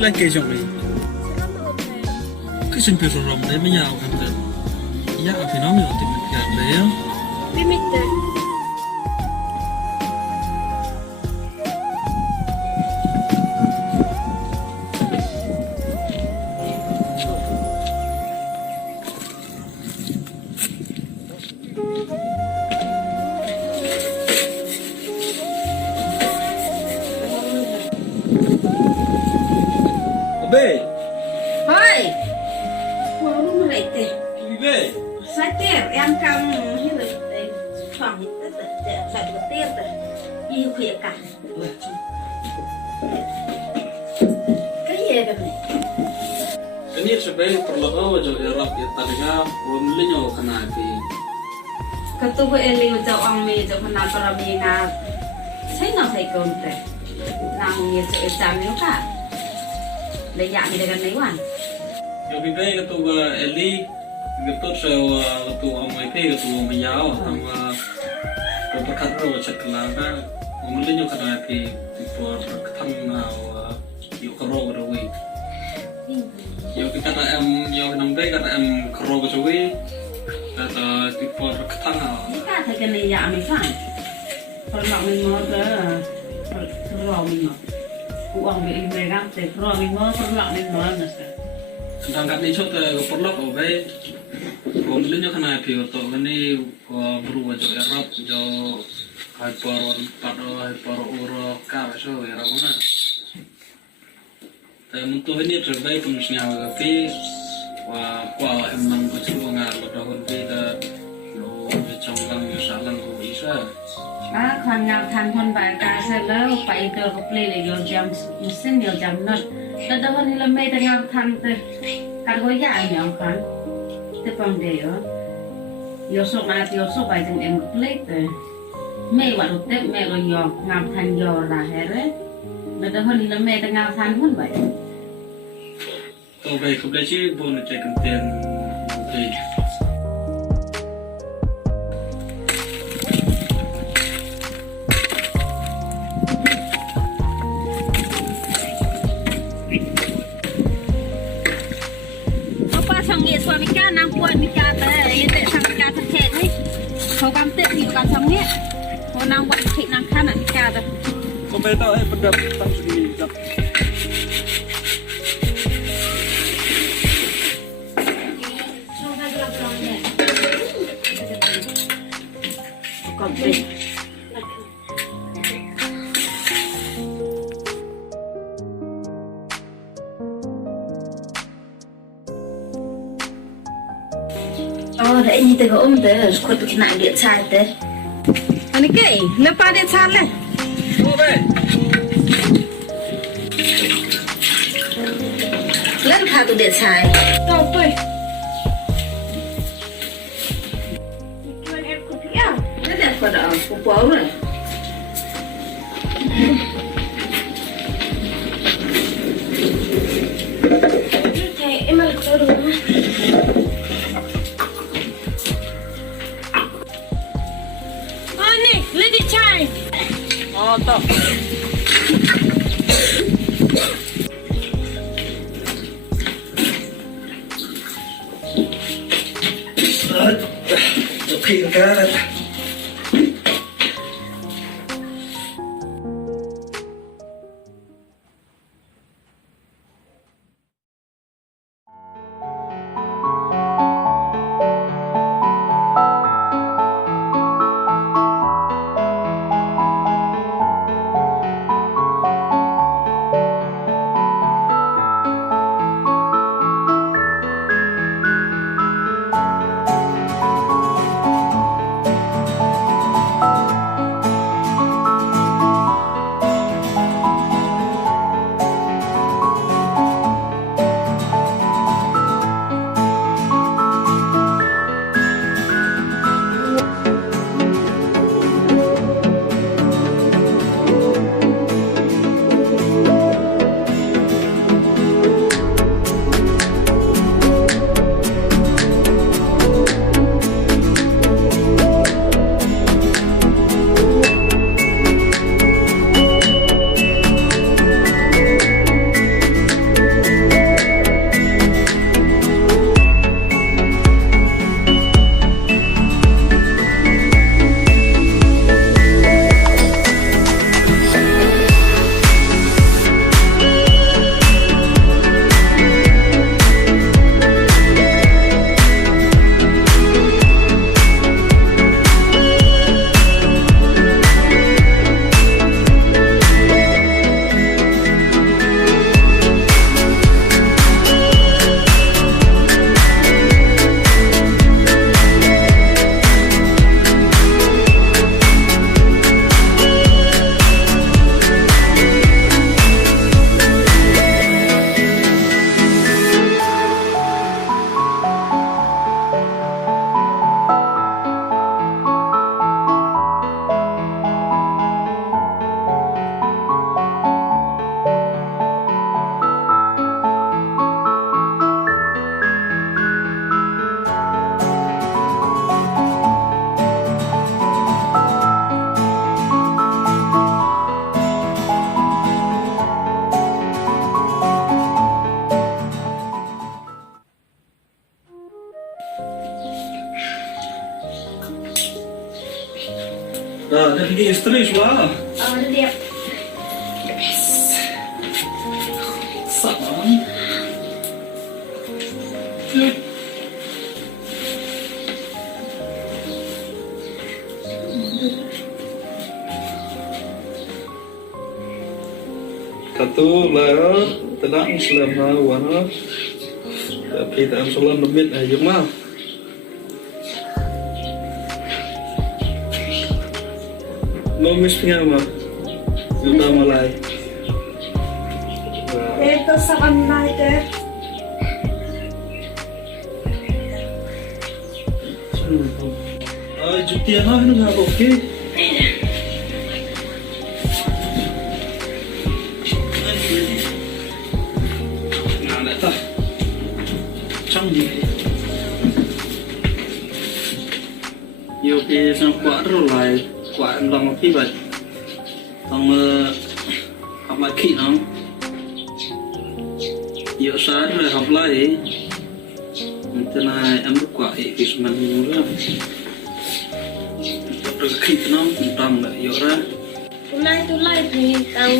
like kejong ni. Kasi pero rom deh menyau kan tu. Ya apa nama yang timit kan deh? Timit deh. Abe. Hai. Walau mana itu? Abe. Saya yang kamu hidup di fang itu, saya betul tu. Ibu kaya kan? Kaya kan ni? Ini sebenarnya perlu aja Arab ya tadinya belum kena di. Ketua Eli ucap orang ni ucap kena perabina. Saya nak saya kontak. Nang ni ucap jam ni kan? Leyak ni dengan Taiwan. Yo bibe ketua Eli ketua sewa ketua MIP ketua menyau sama ketua kadro sekelana belum kena di por ketang yuk kero berwi. Yo kita yo nampai kata kero berwi kata di por ketang. Kita tak kena leyak ni kan? Kalau nak minum ke, kalau minum. Uang beli mereka, kalau minum perlu minum nasi. Sedangkan ni contoh perlu obai, kemudiannya kena piutang ni berubah jo Arab jo hyperon pada hyperoro kah so Arab mana. Tapi untuk ini terbaik punya tapi wah emang kecil ngar tahun kita lo canggang misalnya ko bisa.คนงานทันคนบ่ายกาเสร็จแล้วไปเกิดกับเปลี่ยนเลยโยนจำมุสินโยนจำนั่นแล้วตอนนี้เราไม่ได้งานทันแต่การก็ยากอย่างกันแต่ปังเดียวโยสุกมาโยสุกไปถึงเอ็มเปลี่ยนแต่ไม่ว่าเราเต็มไม่ก็ยองานทันยอละเฮ้ยแล้วตอนนี้เราไม่ได้งานทันคนบ่ายตัวไปเขาได้ชื่อบนใจกันเตียนเลย suami kan nang puan mikir teh, ini sang mikir terkait ni, kau kamtik ni bukan sang ni, kau nang buat kek nang kan nak mikir teh. Kau betul pedap tang segini jap. Kamtik. Để như thế ôm thế, khuất cái này điện sai thế. Anh ấy kể, lớp ba điện sai lên. Lên khá tụi điện sai. Đâu vậy? Quên em cũng thích à? Rất đẹp quả đỏ, của bố rồi. Thầy, em ăn được đâu đúng không? Oh, tak. Okey kan. Dari istri semua. Dia. Sama. Satu lah, tenang selama warna. Tapi tak salam lebih aja mah. Nomis punya mah, kita mulai. Itu sangat menarik. Jutian lah ni nak okey. Nak tak? Canggih. Yo ke sang kuat rolai, kuat long pi vậy. Xong học lại kỹ năng. Yo sáng rồi học lại. Thế này em rất quả thì mình nữa. Rồi kỹ năng trong lại yo ra. Tôi lại thì tao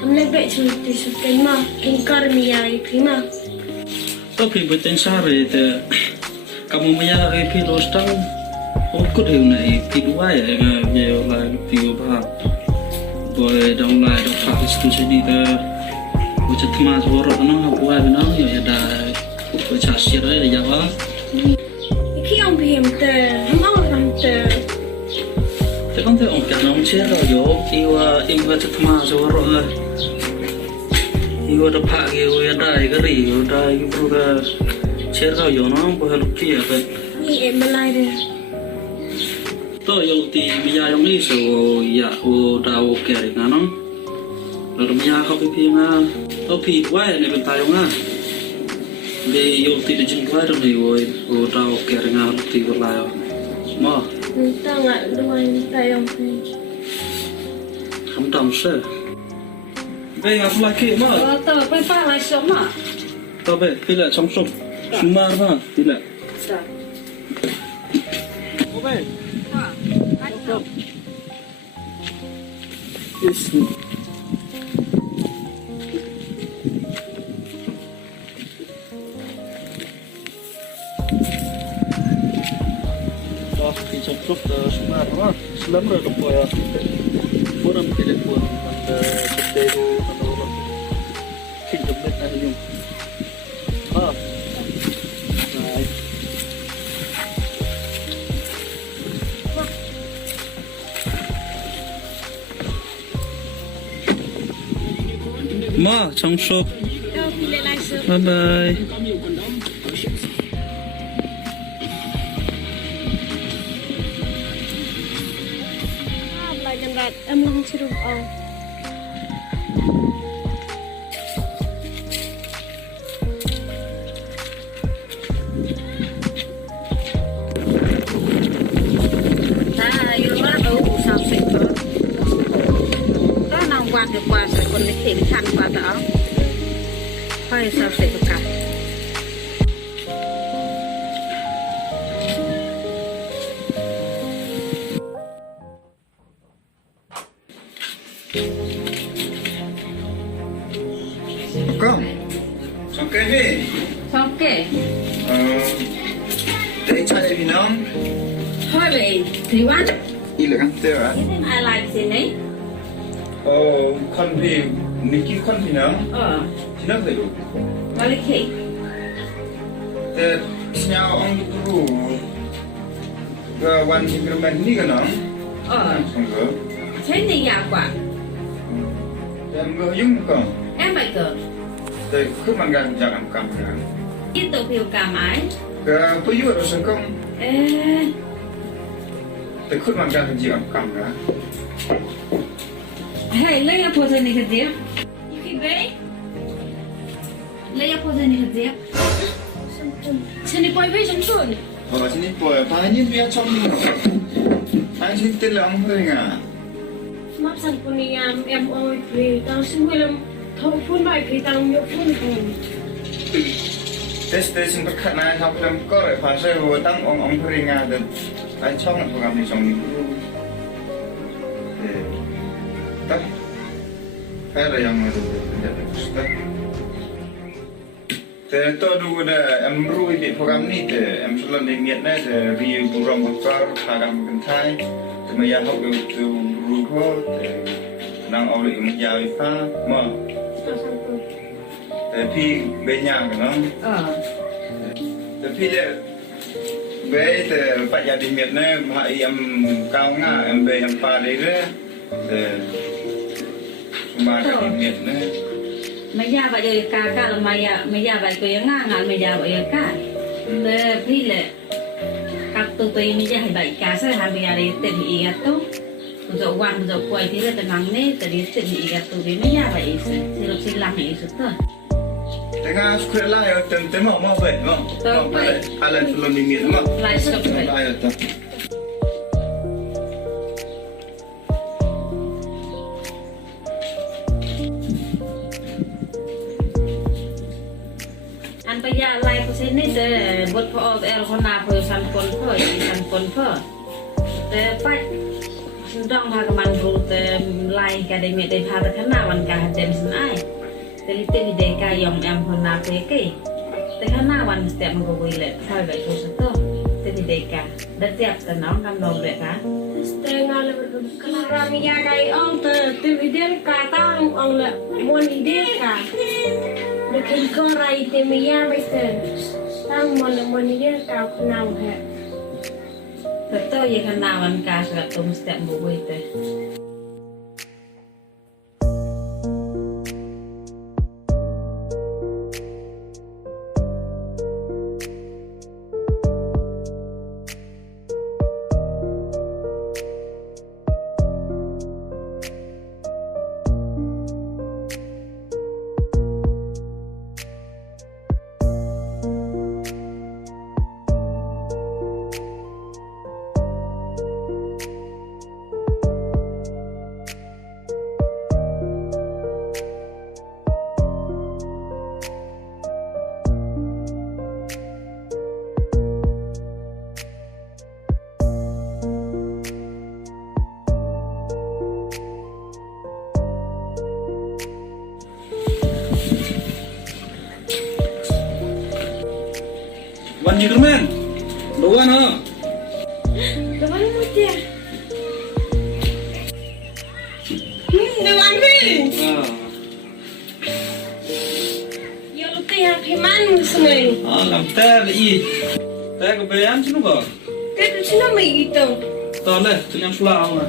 hôm nay bị sụt thì sụt cái mà kinh cờ mi ai khi mà. Tôi phải bị tên sa rồi thì kamu maya cái los tang. Ông có điều này thì đúng vậy nhiều là tiêu ba. Rồi đồng lại đồng phát cái sự đi ta. Tôi chắc mà số rồi nó học qua với nó nhiều đã. Tôi chắc sẽ đấy là gì vậy? Khi ông bị em tê, ông làm tê. Thế con thấy ông cả nó chết rồi vô yêu chắc mà số rồi. Yêu đã phá cái yêu đại cái gì yêu đại cái bữa chết rồi vô nó bữa lúc kia vậy. Như em lại đây. Tôi yêu thì bây giờ ông đi số ya ô đào kẹt cái nó. Rồi bây giờ học cái phim tôi phì quá này bên tai ông để yêu thì được chinh quá rồi rồi ô đào kẹt cái nó thì còn lại mà. Tao ngại đuôi tay ông này. Không trầm sơ. Đây là phải kỹ mà. Tôi phải phá lại sống à? Tôi về thì là trong sông. Sumar ha thì là. Ô về. Yes. Thì trong lúc Sumar ha, selalu ada buaya. Orang tidak buat pada seteru atau orang kingdom net ada yung. Right. Ma, trong shop. Bye bye. Em long chưa được Yêu nó đâu sao xịt đó. Đó nào quan được qua rồi còn để kỹ chăn qua đó. Phải sao xịt được cả. Không, xong cái gì? Xong kệ. Để chạy vì nó Thôi vậy thì quá. ý là cái tê à? Ai lại gì đấy? Con vì Nicky con vì nó thì nó phải đủ. Nói lý kỹ. Thế nhau ông đủ one increment ní cái nó xong rồi. Thế thì nhà quả. Em ngờ dung không? Em phải cỡ. Thế cứ mang gan jangan cầm ra. Ít tự biểu cảm ái. Cái tôi yêu nó sang công. Ê. Thế cứ mang gan jangan cầm ra. Hei, lấy áp поза не где? Nickybhoi? Lấy áp поза не где? Shiningbhoi-Bhoi trong tuần. Shiningbhoi bao nhiêu việc trong mình rồi. Anh xin tên là ông Khein à? Map sang kuning em ơi vì tao xin quên làm thâu phun bài vì tao nhớ phun cùng. Test xin bất khả năng học làm có rồi phải sẽ vừa tăng ông Khein à được. Anh trong là program này trong những tak ada yang ada tak tu dulu dah emru di program ni em selalu niat na review program bakar program kentai semaya hok tu ruko nang oleh menjauh pa ma tapi banyak kan tapi dia baik pak jadi niat na hai em kau nga em be em pa đi re cuma jadi niat na Maya baca kakak lemaya, maya baca yang ngangal maya baca kak. Tapi le, kartu tu ini je baik kasar hamil hari tadi ikat tu, untuk uang untuk kuai tidak tenang ni, tadi tadi ikat tu maya baca itu, silang itu tu. Tengah sekolah ya, temu mau baik, mau. Alat belum dimit, mau. Lain sekolah. Alat tu. Paya lai ko sini de bot po el kona po san pon po de pai sundong ha kaman ru de lai ka de me de pha de khana wan ka den san ai de li te de ka yong em kona ko ke de khana wan ste ma go le ka ga ko sa to te de ka de tiap ka nong kam no le ka Setengah lebih kenara minyak kai ong televiden katang ong le monide ka. Dekin korai temia beten. Tang monide ka kenang he. betul ya khana wan ka sa to ste mo go te Wan Jigurman, bawa no. Dewan mutia. Dewan ni. Yo lupa yang Khein musnai. Làm ta là gì? Ta có bé ăn chứ nó có. Kita cina mai gitu. Tao này, tôi nhắm flower mà.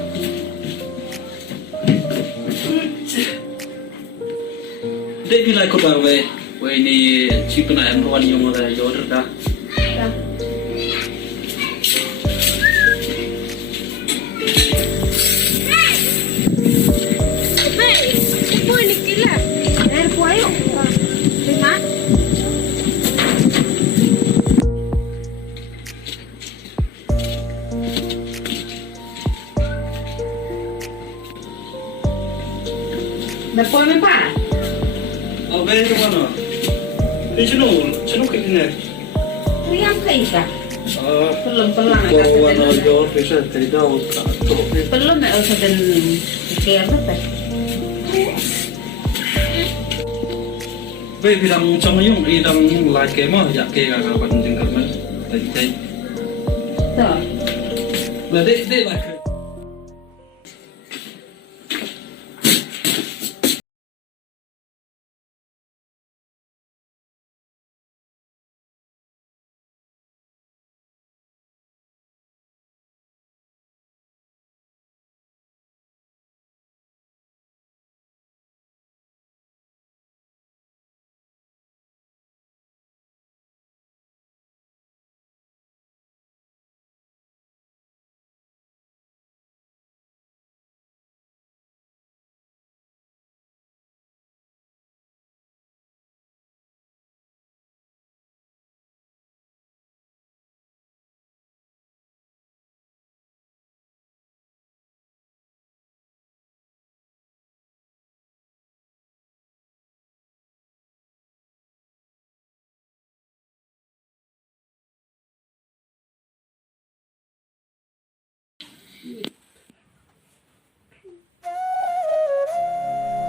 Đây thì lại có bảo vệ. Vậy thì chỉ có em còn nhiều mà là gió được ta. Boy ni kila. Air kuayo. Terima. Depois me para. Ở bên cái con à? Đi chứ nó cái này. Liam kai ka. Belum pelang Gua ka. no gió phía sau thấy đâu cả chỗ cái. Belum me usah den care ta. Bây thì đang trong cái dùng đi đang lại cái mà dạ cái cả bạn dừng cầm ấy. Thấy. Tuh. Là đây lại cái.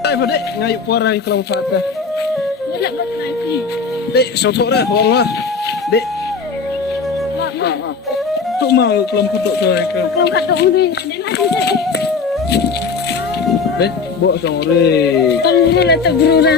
Đây vào đấy, ngay qua đây không phạt đây. Nó lại bật lại thì. Đấy, sao thổ đây, hoang quá. Đấy. Tụ mà không khát độ rồi cơ. Không khát độ đi, đến lại như thế. Đấy, bộ xong rồi. Con như là tập bru ra.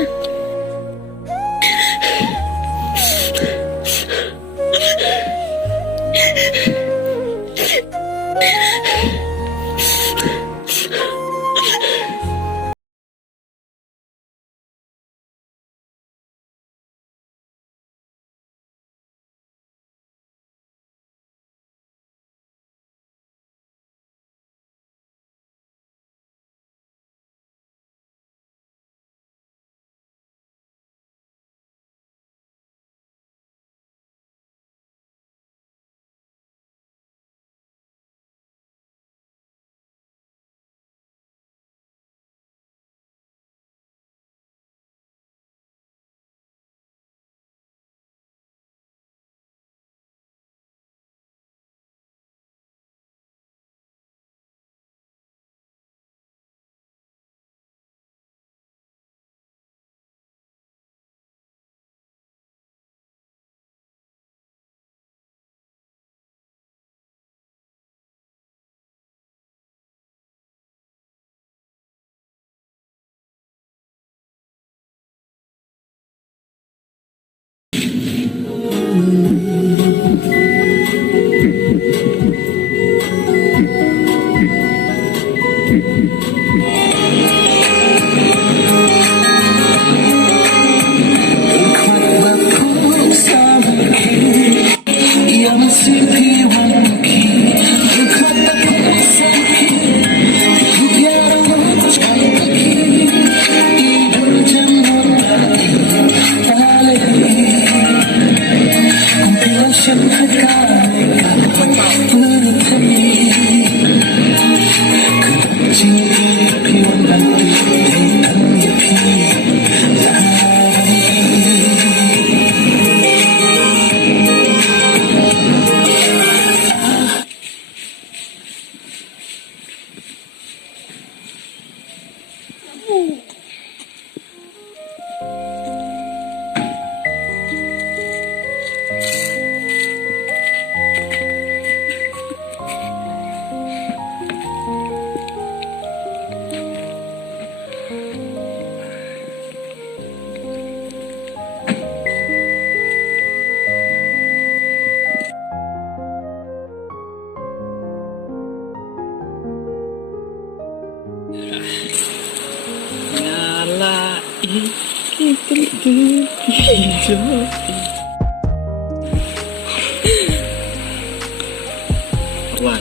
Why?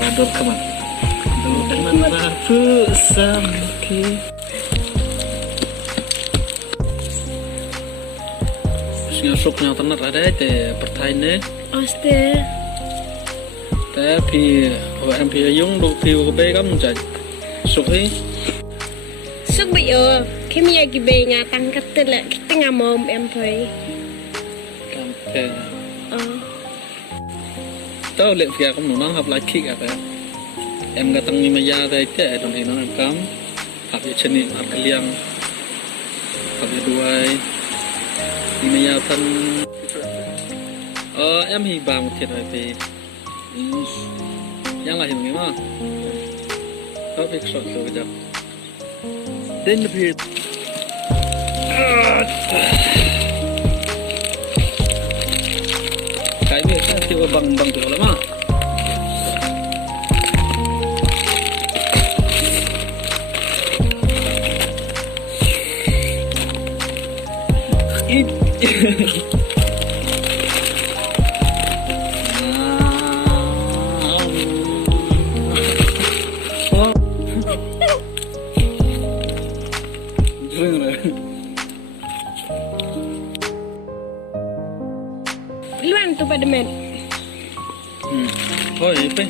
Rador kaman. Dengan bersam ki. Suknya tenar ada te pertanyaan Oste. Tapi em thì dùng đồ phiêu của bé cắm chạy sụp đi. Sức bị khi mình cái bề nhà tăng cắt tên là cái tăng mồm em thấy. Cảm thấy. Tao luyện phía cũng nó học lại kick à phải. Em gak tăng lima ya đây thế trong thì nó em cắm. Học về chân học cái liang. Học về đuôi. Lima ya thân. Em hy vọng một thiệt rồi thì. Yang lain gimana? Kau fix shot tu kejap. Then the period. Cái việc sẽ tiêu bằng kiểu lắm à? Ít. Luan tu pada men. Thôi đi.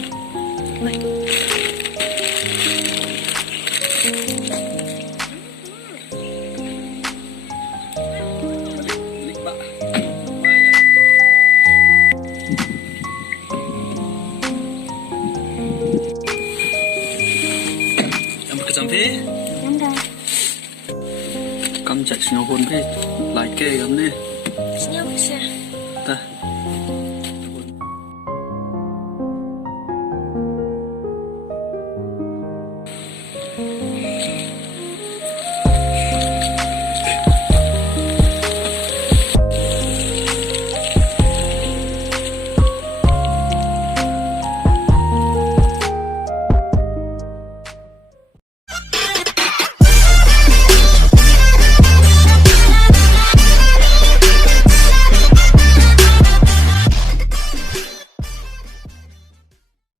Yang berkesampai. sinh hồn thế lại kê em nè